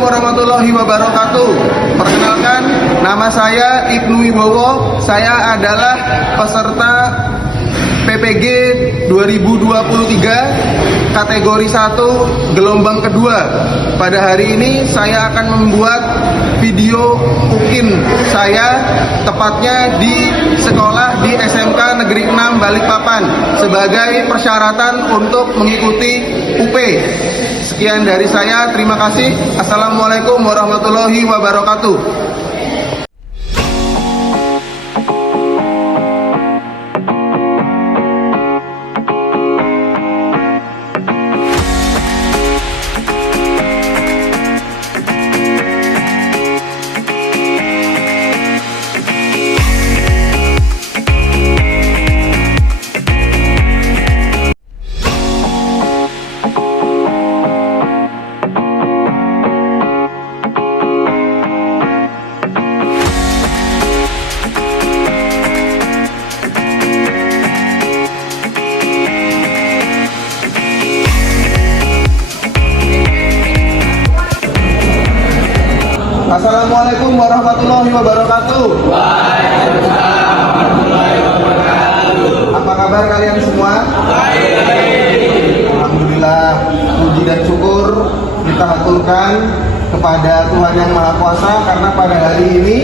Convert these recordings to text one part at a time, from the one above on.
Assalamualaikum warahmatullahi wabarakatuh. Perkenalkan, nama saya Ibnu Wibowo. Saya adalah peserta PPG 2023 kategori 1 gelombang kedua. Pada hari ini saya akan membuat video UKIN saya, tepatnya di sekolah di SMK Negeri 6 Balikpapan, sebagai persyaratan untuk mengikuti UP. Sekian dari saya, terima kasih. Assalamualaikum warahmatullahi wabarakatuh. Assalamualaikum warahmatullahi wabarakatuh. Waalaikumsalam warahmatullahi wabarakatuh. Apa kabar kalian semua? Alhamdulillah, puji dan syukur kita haturkan kepada Tuhan Yang Maha Kuasa, karena pada hari ini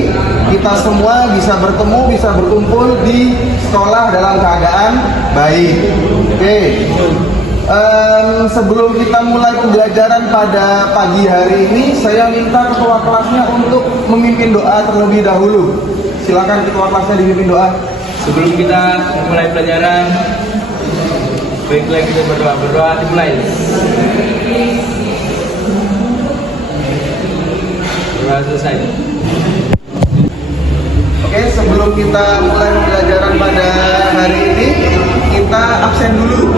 kita semua bisa bertemu, bisa berkumpul di sekolah dalam keadaan baik. Oke. Sebelum kita mulai pembelajaran pada pagi hari ini, saya minta ketua kelasnya untuk memimpin doa terlebih dahulu. Silakan ketua kelasnya dipimpin doa. Sebelum kita mulai pelajaran, baiklah kita berdoa dimulai. Berdoa selesai. Oke, sebelum kita mulai pembelajaran pada hari ini, kita absen dulu.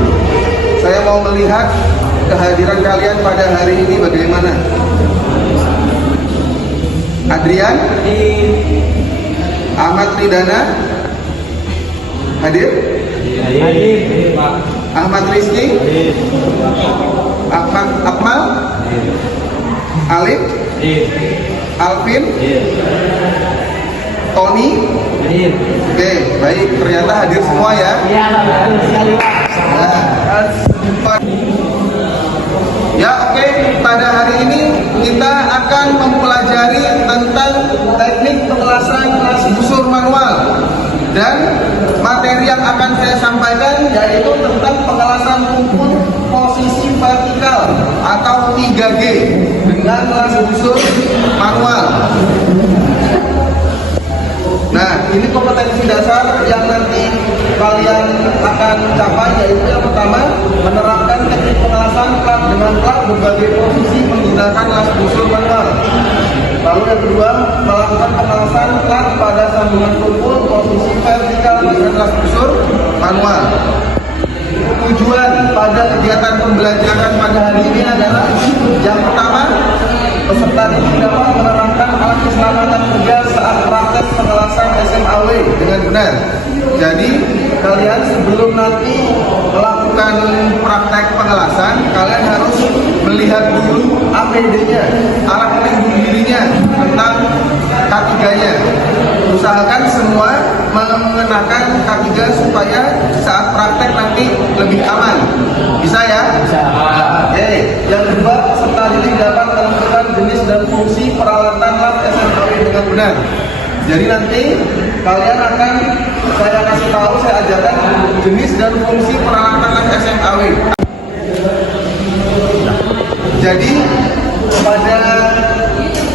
Saya mau melihat kehadiran kalian pada hari ini bagaimana. Adrian, Ahmad Ridana, hadir? Hadir, Pak. Ahmad Rizky, Ahmad Akmal, Alif, Alvin, Tony. Oke, baik, ternyata hadir semua ya. Iya, betul sekali, Pak. Ya, oke. Pada hari ini kita akan mempelajari tentang teknik pengelasan kelas busur manual, dan materi yang akan saya sampaikan yaitu tentang pengelasan rumput posisi vertikal atau 3G dengan kelas busur manual. Nah, ini kompetensi dasar yang nanti kalian akan capai, yaitu yang pertama, menerapkan teknik pengelasan plat dengan plat berbagai posisi menggunakan las busur manual. Lalu yang kedua, melakukan pengelasan plat pada sambungan tumpul posisi vertikal dengan las busur manual. Tujuan pada kegiatan pembelajaran pada hari ini adalah yang pertama, peserta didik dapat menerapkan alat keselamatan kerja saat praktek pengelasan SMAW dengan benar. Jadi kalian sebelum nanti melakukan praktek pengelasan, kalian harus melihat dulu APD-nya, alat pelindung dirinya, tentang K3-nya. Usahakan semua mengenakan K3 supaya saat praktek nanti lebih aman. Bisa ya? Bisa. Oke. Yang kedua, peserta didik dapat menentukan jenis dan fungsi peralatan lab SMAW dengan benar. Jadi nanti kalian akan saya kasih tahu, saya ajarkan jenis dan fungsi peralatan lab SMAW. Jadi pada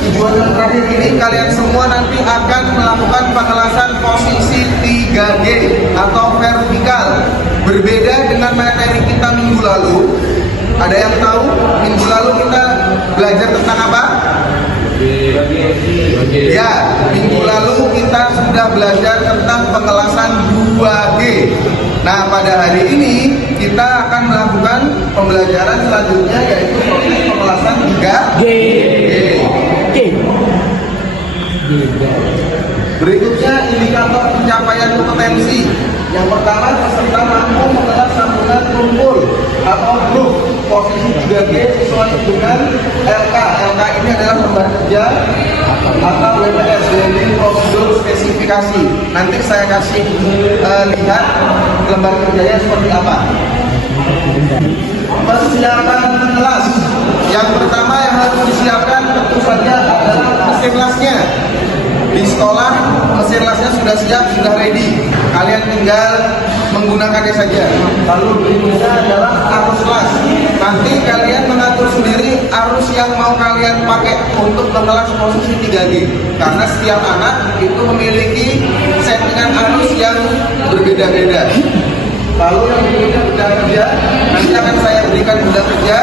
tujuan yang terakhir ini, kalian semua nanti akan melakukan pengelasan posisi 3G atau vertikal. Berbeda dengan materi kita minggu lalu. Ada yang tahu minggu lalu kita belajar tentang apa? Ya, minggu lalu kita sudah belajar tentang pengelasan 2G. Nah, pada hari ini kita akan melakukan pembelajaran selanjutnya, yaitu proses pengelasan 3G. Berikutnya indikator pencapaian kompetensi. Yang pertama, peserta mampu mengelas sambungan tumpul atau groove posisi 3G sesuai dengan LK. LK ini adalah lembar kerja atau WPS, Welding Prosedur Spesifikasi. Nanti saya kasih lihat lembar kerjanya seperti apa. Persiapan kelas. Yang pertama yang harus disiapkan tentu saja adalah mesin lasnya. Di sekolah mesin lasnya sudah siap, sudah ready. Kalian tinggal menggunakannya saja. Lalu berikutnya adalah arus las. Nanti kalian mengatur sendiri arus yang mau kalian pakai untuk mengelas posisi 3G. Karena setiap anak itu memiliki settingan arus yang berbeda-beda. Lalu yang berikutnya benda kerja. Nanti akan saya berikan benda kerja.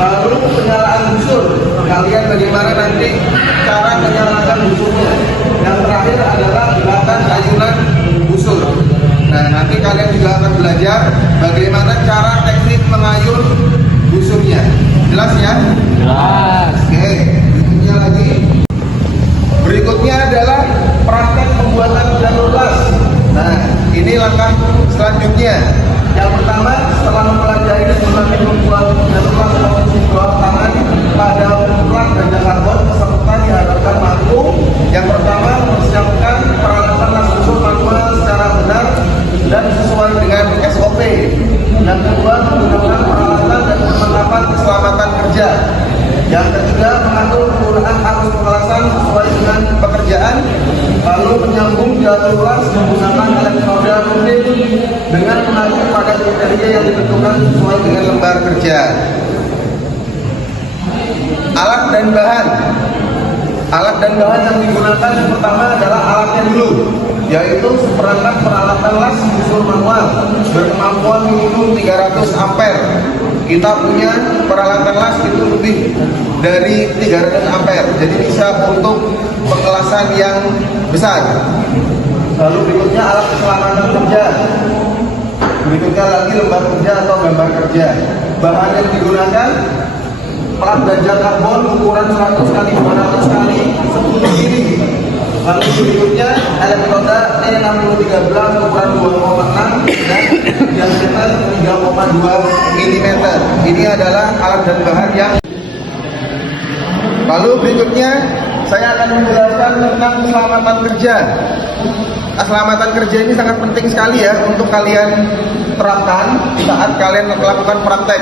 Lalu penyalaan busur. Kalian bagaimana nanti cara menyalakan busurnya. Yang terakhir adalah gerakan ayunan busur. Nah, nanti kalian juga akan belajar bagaimana cara teknik mengayun busurnya. Jelas ya? Jelas. Oke, berikutnya lagi. Berikutnya adalah praktek pembuatan jalur las. Nah, ini langkah selanjutnya. Yang pertama, setelah mempelajari bagaimana membuat jalur las posisi bawah tangan pada plat ganja karbon, peserta diharapkan mampu. Yang pertama, mempersiapkan peralatan las busur manual secara benar dan sesuai dengan SOP. Yang kedua, menggunakan peralatan dan perlengkapan keselamatan kerja. Yang ketiga, mengatur penggunaan arus pengelasan sesuai dengan pekerjaan. Lalu menyambung jalur las menggunakan elektroda rutin dengan mengacu pada kriteria yang ditentukan sesuai dengan lembar kerja. Alat dan bahan. Alat dan bahan yang digunakan yang pertama adalah alatnya dulu, yaitu seperangkat peralatan las busur manual berkemampuan minimum 300 ampere. Kita punya peralatan las itu lebih dari 300 ampere, jadi bisa untuk pengelasan yang besar. Lalu berikutnya alat keselamatan kerja. Berikutnya lagi lembar kerja atau gambar kerja. Bahan yang digunakan plat ganja karbon ukuran 100 x 200 x 10 mili. Lalu berikutnya elektroda E6013 ukuran 2,6 dan diameter 3,2 mm. Ini adalah alat dan bahan yang. Lalu berikutnya saya akan menjelaskan tentang keselamatan kerja. Keselamatan kerja ini sangat penting sekali ya untuk kalian terapkan saat kalian melakukan praktek.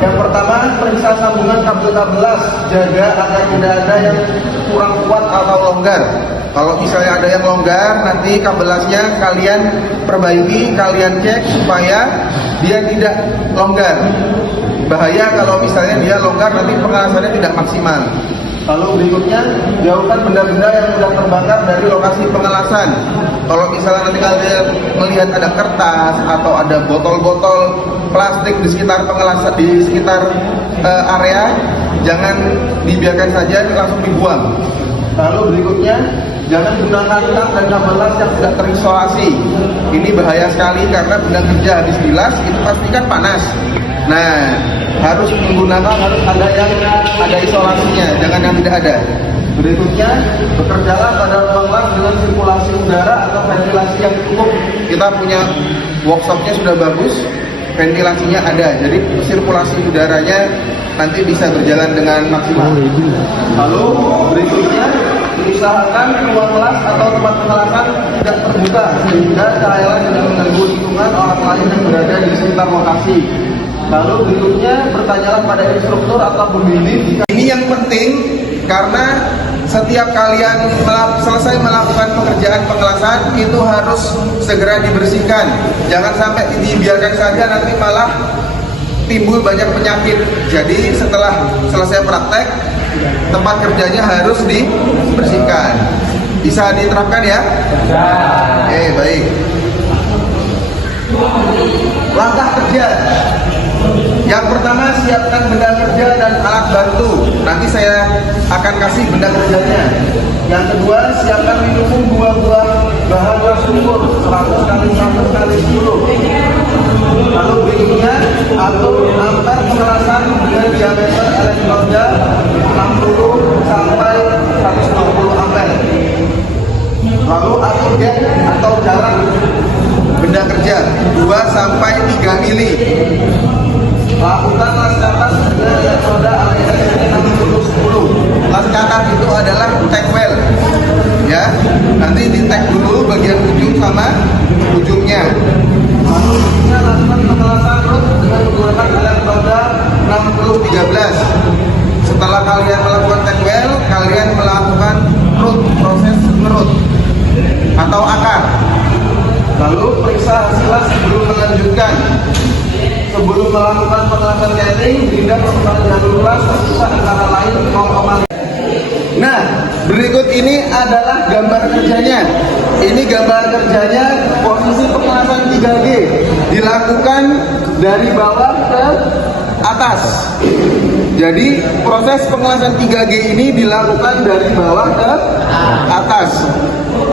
Yang pertama, periksa sambungan kabel-kabel las, jaga agar tidak ada yang kurang kuat atau longgar. Kalau misalnya ada yang longgar, nanti kabel lasnya kalian perbaiki, kalian cek supaya dia tidak longgar. Bahaya kalau misalnya dia longgar, nanti pengelasannya tidak maksimal. Lalu berikutnya, jauhkan benda-benda yang mudah terbakar dari lokasi pengelasan. Kalau misalnya nanti kalian melihat ada kertas atau ada botol-botol plastik di sekitar pengelasan, di sekitar area, jangan dibiarkan saja, langsung dibuang. Lalu berikutnya, jangan gunakan tang dan kabel las yang tidak terisolasi. Ini bahaya sekali karena benda kerja habis dilas itu pasti kan panas. Nah, harus ada isolasinya, jangan yang tidak ada. Berikutnya, bekerjalah pada ruang las dengan sirkulasi udara atau ventilasi yang cukup. Kita punya workshopnya sudah bagus, ventilasinya ada, jadi sirkulasi udaranya nanti bisa berjalan dengan maksimal. Lalu berikutnya, usahakan ruang las atau tempat pengelasan tidak terbuka sehingga cahaya tidak mengganggu lingkungan orang lain yang berada di sekitar lokasi. Lalu berikutnya, bertanyalah pada instruktur atau pembimbing. Ini yang penting karena setiap kalian selesai melakukan pekerjaan pengelasan itu harus segera dibersihkan. Jangan sampai dibiarkan saja, nanti malah timbul banyak penyakit. Jadi setelah selesai praktek, tempat kerjanya harus dibersihkan. Bisa diterapkan ya? Oke, baik. Langkah kerja. Yang pertama, siapkan benda kerja dan alat bantu. Nanti saya akan kasih benda kerjanya. Yang kedua, siapkan minimum 2 buah bahan las ukur 100 x 100 x 10. Lalu berikutnya, atur ampere pengelasan dengan diameter elektroda 60 sampai 120 ampere. Lalu atur gap atau jarak benda kerja 2 sampai 3 mili. lakukan las ke atas dengan elektroda alias 60-10. Las ke atas itu adalah tag well, ya. Nanti di tag dulu bagian ujung sama ujungnya. Lalu kita lakukan pengelasan root dengan menggunakan elektroda 60-13. Setelah kalian melakukan tag well, kalian melakukan root, proses ngerut atau akar. Lalu periksa hasil las sebelum melanjutkan. Sebelum melakukan pengelasan casing, Gerinda melakukan jalur las tersisa antara lain 0,5. Nah, berikut ini adalah gambar kerjanya. Ini gambar kerjanya posisi pengelasan 3G dilakukan dari bawah ke atas. Jadi proses pengelasan 3G ini dilakukan dari bawah ke atas.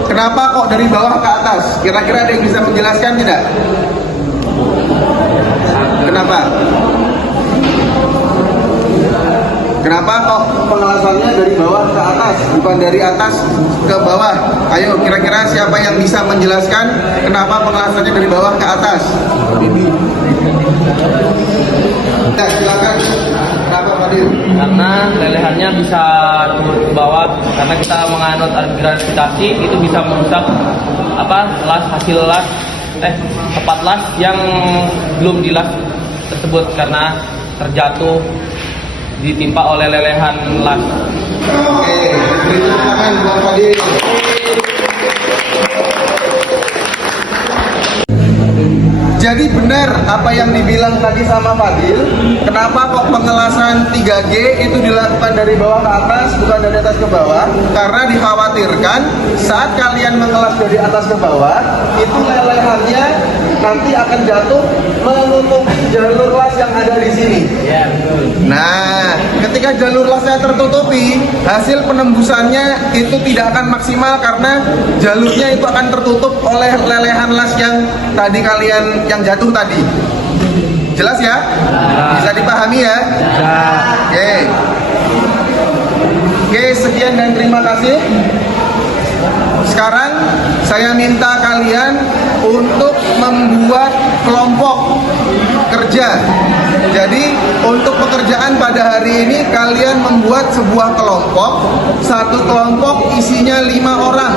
Kenapa kok dari bawah ke atas? Kira-kira ada yang bisa menjelaskan tidak? Kenapa? Kenapa kok pengelasannya dari bawah ke atas, bukan dari atas ke bawah? Ayo, kira-kira siapa yang bisa menjelaskan kenapa pengelasannya dari bawah ke atas? Nah, silakan. Kenapa, Fadil? Karena lelehannya bisa turun ke bawah, karena kita menganut gravitasi itu bisa merusak las hasil las tempat las yang belum dilas tersebut karena terjatuh ditimpa oleh lelehan las. Oke, beri tepuk tangan buat Fadil. Jadi benar apa yang dibilang tadi sama Fadil. Kenapa kok pengelasan 3G itu dilakukan dari bawah ke atas, bukan dari atas ke bawah? Karena dikhawatirkan saat kalian mengelas dari atas ke bawah, itu lelehannya nanti akan jatuh menutupi jalur las yang ada di sini. Ya, betul. Nah, ketika jalur lasnya tertutupi, hasil penembusannya itu tidak akan maksimal karena jalurnya itu akan tertutup oleh lelehan las yang tadi kalian yang jatuh tadi. Jelas ya? Bisa dipahami ya? Oke. Oke, sekian dan terima kasih. Sekarang saya minta kalian untuk membuat kelompok kerja. Jadi untuk pekerjaan pada hari ini kalian membuat sebuah kelompok. Satu kelompok isinya 5 orang.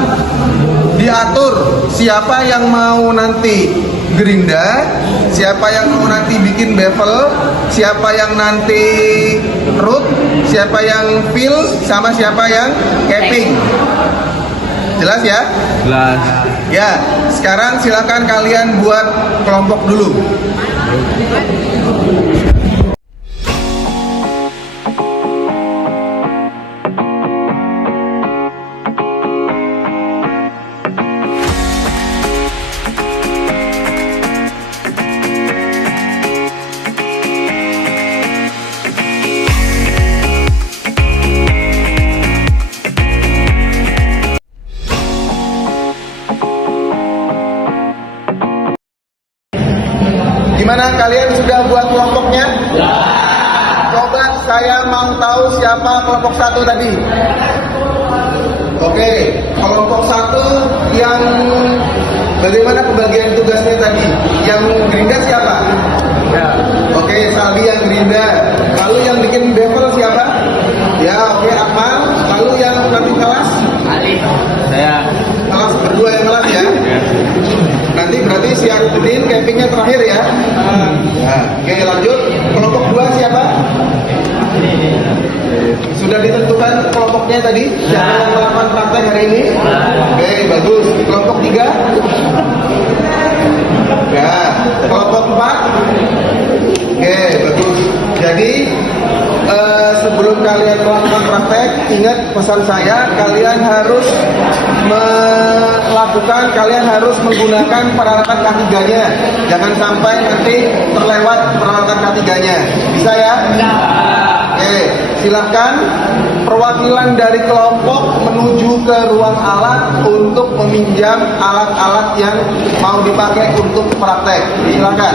Diatur siapa yang mau nanti gerinda, siapa yang mau nanti bikin bevel, siapa yang nanti root, siapa yang fill, sama siapa yang capping. Jelas ya? Jelas. Ya, sekarang silakan kalian buat kelompok dulu. Gimana, kalian sudah buat kelompoknya? Ya. Coba saya mau tahu siapa kelompok 1 tadi. Oke, kelompok 1 yang bagaimana pembagian tugasnya tadi? Yang gerinda siapa? Ya. Oke, Saldi yang gerinda. Lalu yang bikin bevel siapa? Ya, oke, Akmal. Lalu yang nanti kelas? Ali. Saya. Kelas berdua yang kelas ya? Ya. Nanti berarti si Arifudin campingnya terakhir ya. Oke, lanjut. Kelompok 2 siapa? Sudah ditentukan kelompoknya tadi? Siapa yang melakukan praktek hari ini? Oke, bagus. Kelompok 3? Ya. Kelompok 4? Oke, bagus. Jadi sebelum kalian melakukan praktek, ingat pesan saya, kalian harus kalian harus menggunakan peralatan K3-nya. Jangan sampai nanti terlewat peralatan K3-nya. Bisa ya? Oke, silahkan perwakilan dari kelompok menuju ke ruang alat untuk meminjam alat-alat yang mau dipakai untuk praktek. Silakan.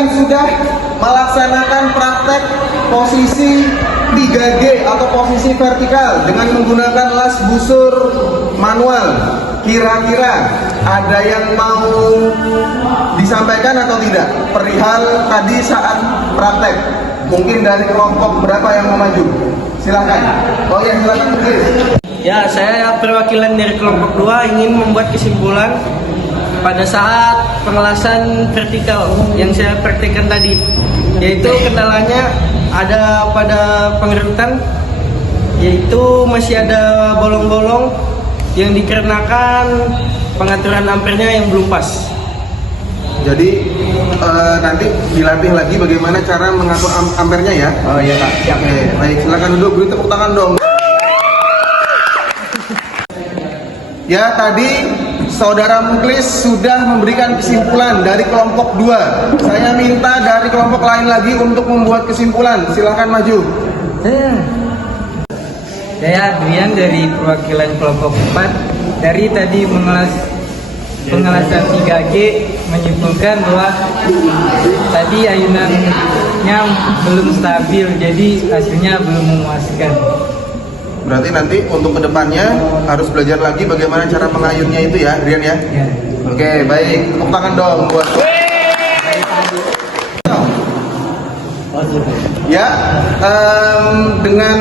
kalian sudah melaksanakan praktek posisi 3G atau posisi vertikal dengan menggunakan las busur manual. Kira-kira ada yang mau disampaikan atau tidak perihal tadi saat praktek? Mungkin dari kelompok berapa yang mau maju? Silakan. Oh ya, silakan mungkin. Ya, saya perwakilan dari kelompok 2 ingin membuat kesimpulan pada saat pengelasan vertikal yang saya praktekkan tadi, yaitu kendalanya ada pada pengerutan, yaitu masih ada bolong-bolong yang dikarenakan pengaturan ampernya yang belum pas. Jadi nanti dilatih lagi bagaimana cara mengatur ampernya ya. Oh iya Pak, siap. Oke, baik, silakan duduk, beri tepuk tangan dong. Ya, tadi Saudara Muklis sudah memberikan kesimpulan dari kelompok 2. Saya minta dari kelompok lain lagi untuk membuat kesimpulan. Silakan maju. Saya Adrian dari perwakilan kelompok 4. Dari tadi pengelasan 3G menyimpulkan bahwa tadi ayunannya belum stabil, jadi hasilnya belum memuaskan. Berarti nanti untuk kedepannya harus belajar lagi bagaimana cara mengayunnya itu ya, Rian ya. Ya. Oke, baik. Tepuk tangan dong buat. Ya, dengan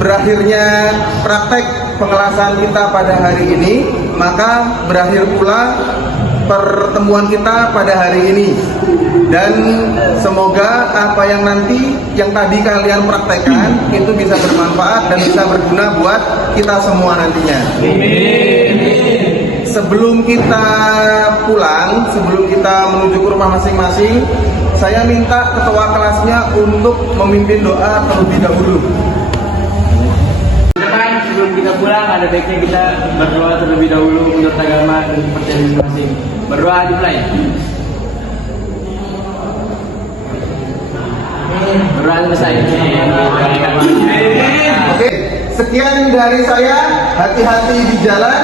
berakhirnya praktek pengelasan kita pada hari ini, maka berakhir pula pertemuan kita pada hari ini. Dan semoga apa yang tadi kalian praktekkan itu bisa bermanfaat dan bisa berguna buat kita semua nantinya. Sebelum kita pulang, sebelum kita menuju ke rumah masing-masing, saya minta ketua kelasnya untuk memimpin doa terlebih dahulu. Sebelum kita pulang, ada baiknya kita berdoa terlebih dahulu menurut agama dan kepercayaan masing-masing. Berdoa dimulai. Berdoa selesai. Oke, sekian dari saya. Hati-hati di jalan.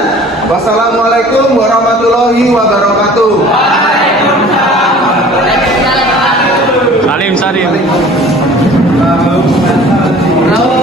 Wassalamualaikum warahmatullahi wabarakatuh. Salim. Bravo.